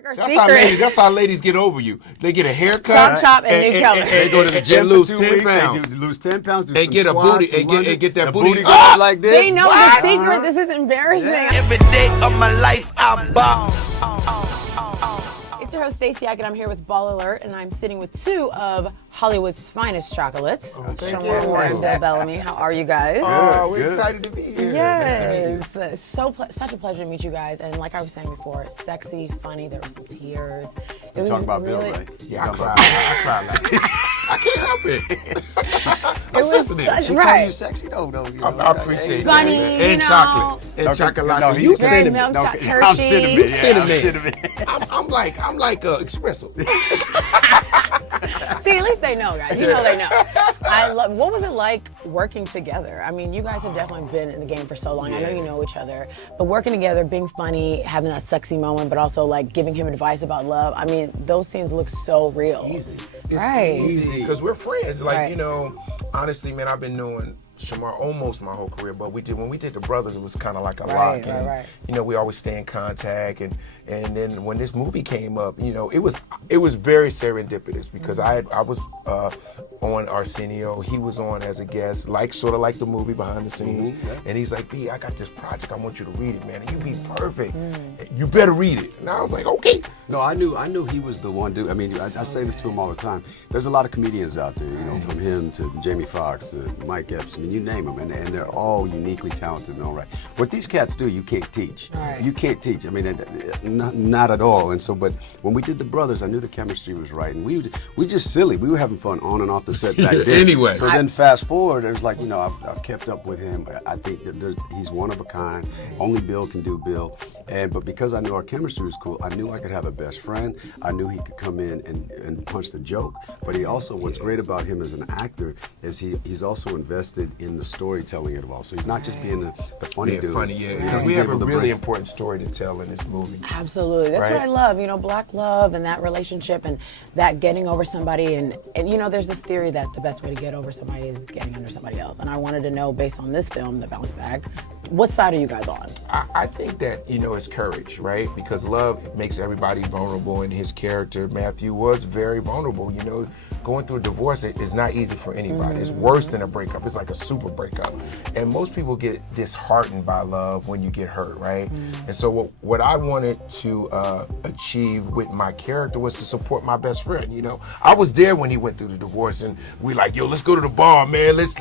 like our That's secret. that's how ladies get over you. They get a haircut. Chop, and new color. They go to the gym, lose 10 pounds. They lose 10 pounds, do and some get a squats, booty, and get that booty going like this. They know the secret. This is embarrassing. Every day of my life, I ball. It's your host, Stacy Ike, and I'm here with Ball Alert, and I'm sitting with two of Hollywood's finest chocolates, Shemar Moore and Bill Bellamy. How are you guys? We're excited to be here. Yes. Such a pleasure to meet you guys. And like I was saying before, sexy, funny, there were some tears. You're talking about Bill, right? Yeah, I cried like I can't help it. I'm sensitive. She call you sexy though. I appreciate that. Funny, And you chocolate. know. And chocolate. No, You Very cinnamon. milk I'm Hershey. cinnamon. I'm like espresso. See, at least they know, guys. You know they know. What was it like working together? I mean, you guys have definitely been in the game for so long. I know you know each other. But working together, being funny, having that sexy moment, but also like giving him advice about love. I mean, those scenes look so real. Easy. Right. Easy. Because we're friends. Like, Right. you know, honestly, man, I've been knowing Shemar almost my whole career, but when we did The Brothers, it was kind of like a lock. And, Right. you know, we always stay in contact. And then when this movie came up, you know, it was very serendipitous because I was on Arsenio. He was on as a guest, sort of like the movie behind the scenes. And he's like, B, I got this project. I want you to read it, man. And you'd be perfect. You better read it. And I was like, okay. No, I knew he was the one dude. I mean, I say this to him all the time. There's a lot of comedians out there, you know, from him to Jamie Foxx to Mike Epps. I mean, you name them, and they're all uniquely talented and all right. What these cats do, you can't teach. Right. You can't teach. I mean, not at all. And so, but when we did The Brothers, I knew the chemistry was right, and we just silly. We were having fun on and off the set back then. Anyway. So then fast forward, there's like, you know, I've kept up with him. I think that he's one of a kind. Only Bill can do Bill. But because I knew our chemistry was cool, I knew I could have a best friend. I knew he could come in and punch the joke. But he also, what's great about him as an actor is he's also invested in the storytelling of it all. So he's not just being the funny dude. Funny, yeah. Because we have a really important story to tell in this movie. Absolutely. That's what I love. You know, black love and that relationship and that getting over somebody. And you know, there's this theory that the best way to get over somebody is getting under somebody else. And I wanted to know, based on this film, The Bounce Back, what side are you guys on? I think that, you know, it's courage, right? Because love makes everybody vulnerable, and his character, Matthew, was very vulnerable. You know, going through a divorce is not easy for anybody. It's worse than a breakup. It's like a super breakup. And most people get disheartened by love when you get hurt, right? And so what I wanted to achieve with my character was to support my best friend, you know. I was there when he went through the divorce, and we like, yo, let's go to the bar, man. Let's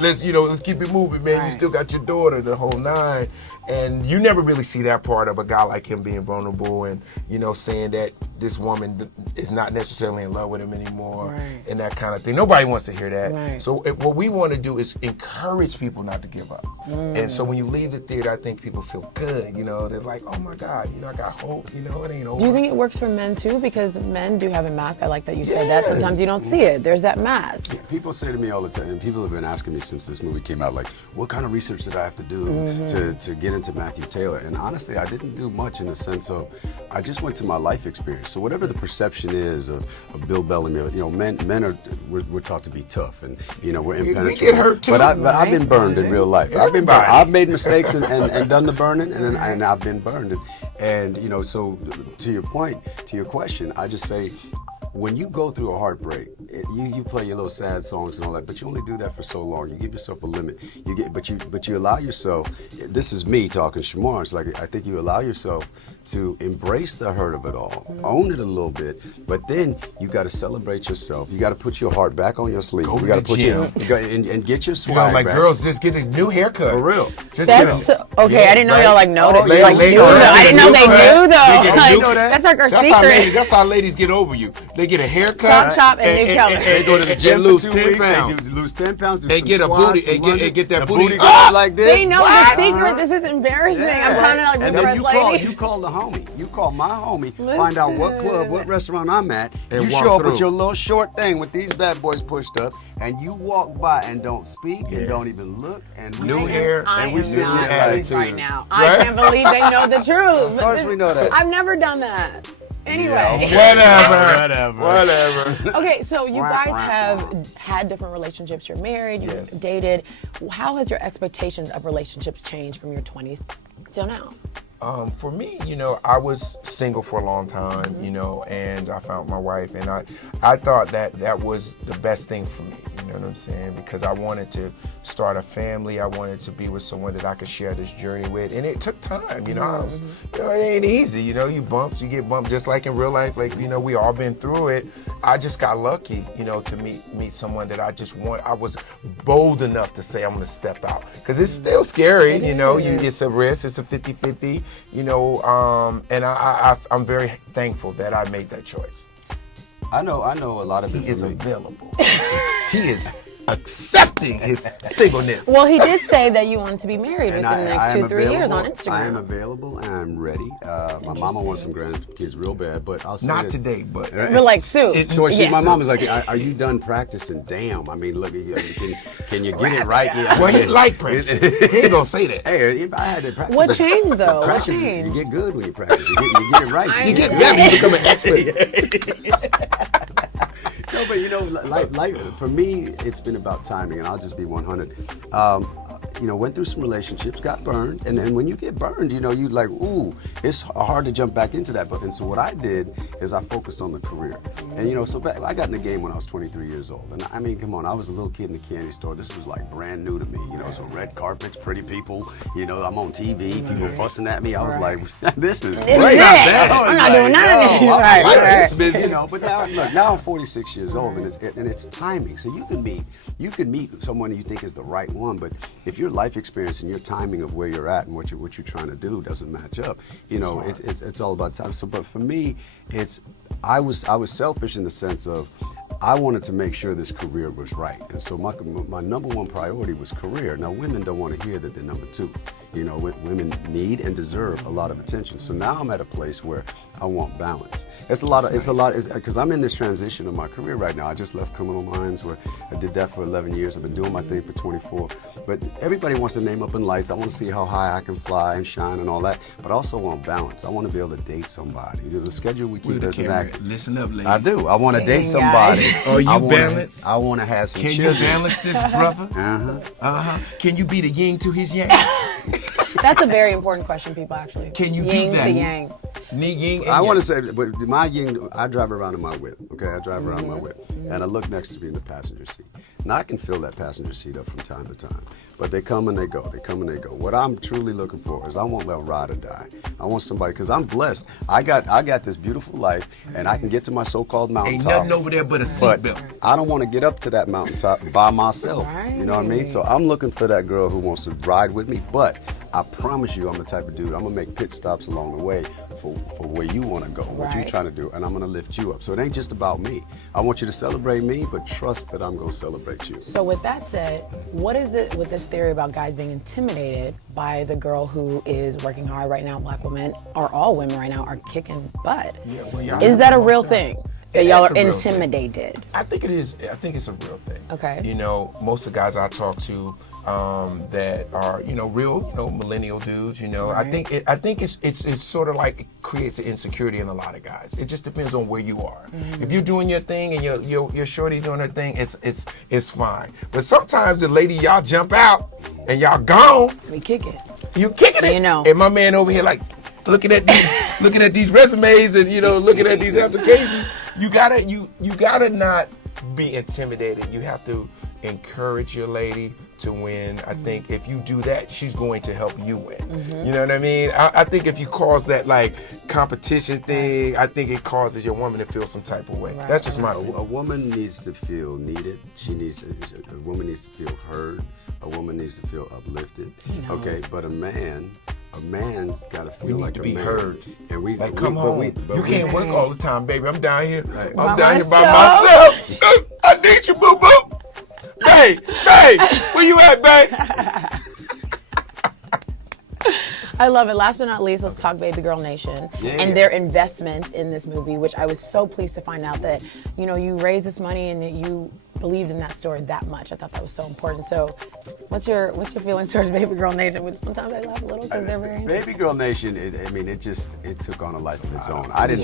keep it moving, man. You still got your daughter, the whole nine. And you never really see that part of a guy like him being vulnerable and, you know, saying that this woman is not necessarily in love with him anymore and that kind of thing. Nobody wants to hear that. Right. So what we want to do is encourage people not to give up. And so when you leave the theater, I think people feel good. You know, they're like, oh my God, you know, I got hope. You know, it ain't over. Do you think it works for men too? Because men do have a mask. I like that you said that. Sometimes you don't see it. There's that mask. People say to me all the time, and people have been asking me since this movie came out, like, what kind of research did I have to do to get into Matthew Taylor? And honestly, I didn't do much in the sense of, I just went to my life experience. So whatever the perception is of Bill Bellamy, you know, we're taught to be tough, and you know, we're impenetrable. We get hurt too. But I've been burned in real life. I've been burned. I've made mistakes and done the burning, and I've been burned. And you know, so to your point, to your question, I just say, when you go through a heartbreak, you play your little sad songs and all that, but you only do that for so long. You give yourself a limit. But you allow yourself. This is me talking, Shemar. It's like, I think you allow yourself to embrace the hurt of it all, own it a little bit, but then you got to celebrate yourself. You got to put your heart back on your sleeve. You got to put and get your swag, you know, like back. girls, just get a new haircut. For real. That's okay. I didn't know y'all like noticed. They I didn't know they knew though. You know that? That's like our secret. That's how ladies get over you. They get a haircut. Chop, and new color. They go to the gym, lose 10 pounds. They lose 10 pounds. They get a booty. And get that booty like this. They know the secret. This is embarrassing. I'm trying to like and the then red ladies. you call the homie. You call my homie. Find out what club, what restaurant I'm at. And you show up with your little short thing with these bad boys pushed up, and you walk by and don't speak and don't even look. And we new hair. And we see not attitude right now. I can't believe they know the truth. Of course we know that. I've never done that. Anyway. Whatever. Okay, so you guys have had different relationships. You're married, you've dated. How has your expectations of relationships changed from your 20s till now? For me, I was single for a long time, and I found my wife, and I thought that was the best thing for me, you know what I'm saying? Because I wanted to start a family. I wanted to be with someone that I could share this journey with, and it took time, it ain't easy, you get bumped just like in real life, like, we all been through it. I just got lucky, to meet someone that I was bold enough to say I'm gonna step out, because it's still scary, it's a risk, it's a 50-50, and I'm very thankful that I made that choice. I know a lot of He is available. He is accepting his singleness. Well, he did say that you wanted to be married within the next 2-3 years on Instagram. I am available and I'm ready. My mama wants some grandkids real bad, but I'll say not this. Today, but like soon. My mom was like, "Are you done practicing?" Damn, I mean, look, can you get it right? Well, he like practice. He ain't gonna say that. Hey, if I had to practice. What changed though? Practice, What changed? You get good when you practice. You get it right. You get better. You become an expert. No, but like for me, it's been about timing, and I'll just be 100. Went through some relationships, got burned, and when you get burned, you like, ooh, it's hard to jump back into that. And so what I did is I focused on the career, and so I got in the game when I was 23 years old, and I mean, come on, I was a little kid in the candy store. This was like brand new to me, so red carpets, pretty people, I'm on TV, people fussing at me. I was like, this is great. I'm not doing none of this. Right. But now I'm 46 years old, and it's timing. So you can meet someone you think is the right one, but if your life experience and your timing of where you're at and what you're trying to do doesn't match up, it's all about time. So, but for me, I was selfish in the sense of I wanted to make sure this career was right, and so my number one priority was career. Now, women don't want to hear that they're number two. Women need and deserve a lot of attention. So now I'm at a place where I want balance. It's a lot because I'm in this transition of my career right now. I just left Criminal Minds, where I did that for 11 years. I've been doing my thing for 24. But everybody wants to name up in lights. I want to see how high I can fly and shine and all that. But I also want balance. I want to be able to date somebody. There's a schedule we keep as an actor. Listen up, ladies. I do. I want to date somebody. Are you balanced? I want to have some Can children. you balance this, brother? Can you be the yin to his yang? That's a very important question, people, actually. Can you yin do that? To yang. Yin I want to say, but my yin, I drive around in my whip, okay? I drive around in my whip, and I look next to me in the passenger seat. Now, I can fill that passenger seat up from time to time, but they come and they go. They come and they go. What I'm truly looking for is I want that ride or die. I want somebody, because I'm blessed. I got this beautiful life, and I can get to my so-called mountaintop. Ain't nothing over there but a seatbelt. I don't want to get up to that mountaintop by myself. Right. You know what I mean? So I'm looking for that girl who wants to ride with me, but I promise you I'm the type of dude, I'm going to make pit stops along the way for where you want to go, what you're trying to do, and I'm going to lift you up. So it ain't just about me. I want you to celebrate me, but trust that I'm going to celebrate you. So with that said, what is it with this theory about guys being intimidated by the girl who is working hard right now? Black women, or all women right now, are kicking butt. Yeah, well, is that a real thing? That y'all are a real intimidated? thing. I think it is. I think it's a real thing. Okay. Most of the guys I talk to that are, real, millennial dudes, I think it's sort of like it creates an insecurity in a lot of guys. It just depends on where you are. If you're doing your thing and your shorty doing her thing, it's fine. But sometimes the lady, y'all jump out and y'all gone. We kick it. You kicking it. And my man over here like looking at these resumes and looking at these applications. You gotta not be intimidated. You have to encourage your lady to win. I think if you do that, she's going to help you win. You know what I mean? I think if you cause that competition thing, I think it causes your woman to feel some type of way. Right. That's just my opinion. A woman needs to feel needed. A woman needs to feel heard. A woman needs to feel uplifted. Okay, but a man's got to feel like a man. We need to be heard. And we come home. You can't work all the time, baby. I'm down here. Right. I'm down here by myself. I need you, boo boo. Hey, where you at, babe? I love it. Last but not least, let's talk Baby Girl Nation and their investment in this movie, which I was so pleased to find out that, you raised this money and that you believed in that story that much. I thought that was so important. So what's your feelings towards Baby Girl Nation? Which sometimes I laugh a little because they're very Baby Girl Nation, it took on a life of its own. I didn't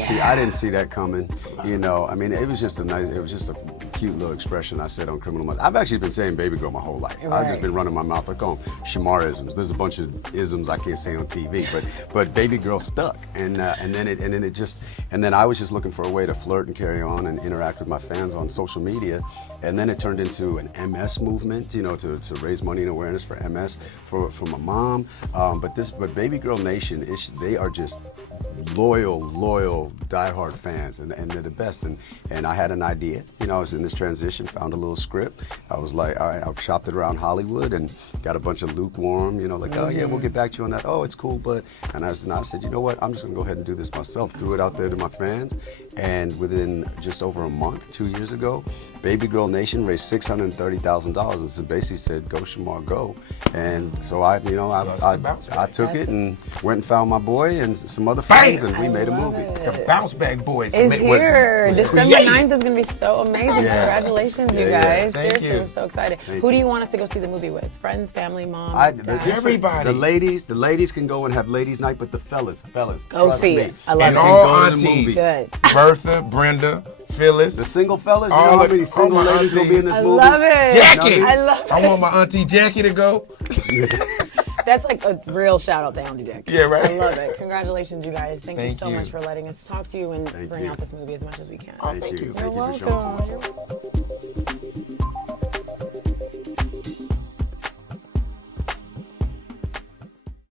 see that coming. It was just a cute little expression I said on Criminal Minds. I've actually been saying baby girl my whole life. Right. I've just been running my mouth. I call them Shemar-isms. There's a bunch of isms I can't say on TV, but baby girl stuck. And then I was just looking for a way to flirt and carry on and interact with my fans on social media. And then it turned into an MS movement, you know, to raise money and awareness for MS for my mom. But Baby Girl Nation, they are just loyal, diehard fans, and they're the best. And I had an idea, you know, I was in this transition, found a little script. I was like, all right, I've shopped it around Hollywood and got a bunch of lukewarm, you know, like, oh yeah, we'll get back to you on that. Oh, it's cool, but I said, you know what, I'm just gonna go ahead and do this myself, threw it out there to my fans, and within just over a month, 2 years ago, Baby Girl Nation raised $630,000, and so basically said, "Go Shemar, go!" And so I took it and went and found my boy and some other friends, and we made a movie. The Bounce Back Boys Is here. December 9th is going to be so amazing. Yeah. Congratulations, you guys. Thank Seriously, you. I'm so excited. Thank Who do you. you want us to go see the movie with? Friends, family, mom, dad? Everybody. The ladies can go and have ladies' night, but the fellas, Go trust see me. it. I love And it. all Go to the aunties. movies. Good. Bertha, Brenda, Phyllis. The single fellas, you All know how of- many single all my ladies will be in this I movie? love it. Jackie. I love it. I want my auntie Jackie to go. That's like a real shout out to Auntie Jackie. Yeah, right? I love it. Congratulations, you guys. Thank you Thank so you. much for letting us talk to you and Thank bring you. out this movie as much as we can. Thank you. Thank you for showing so much love.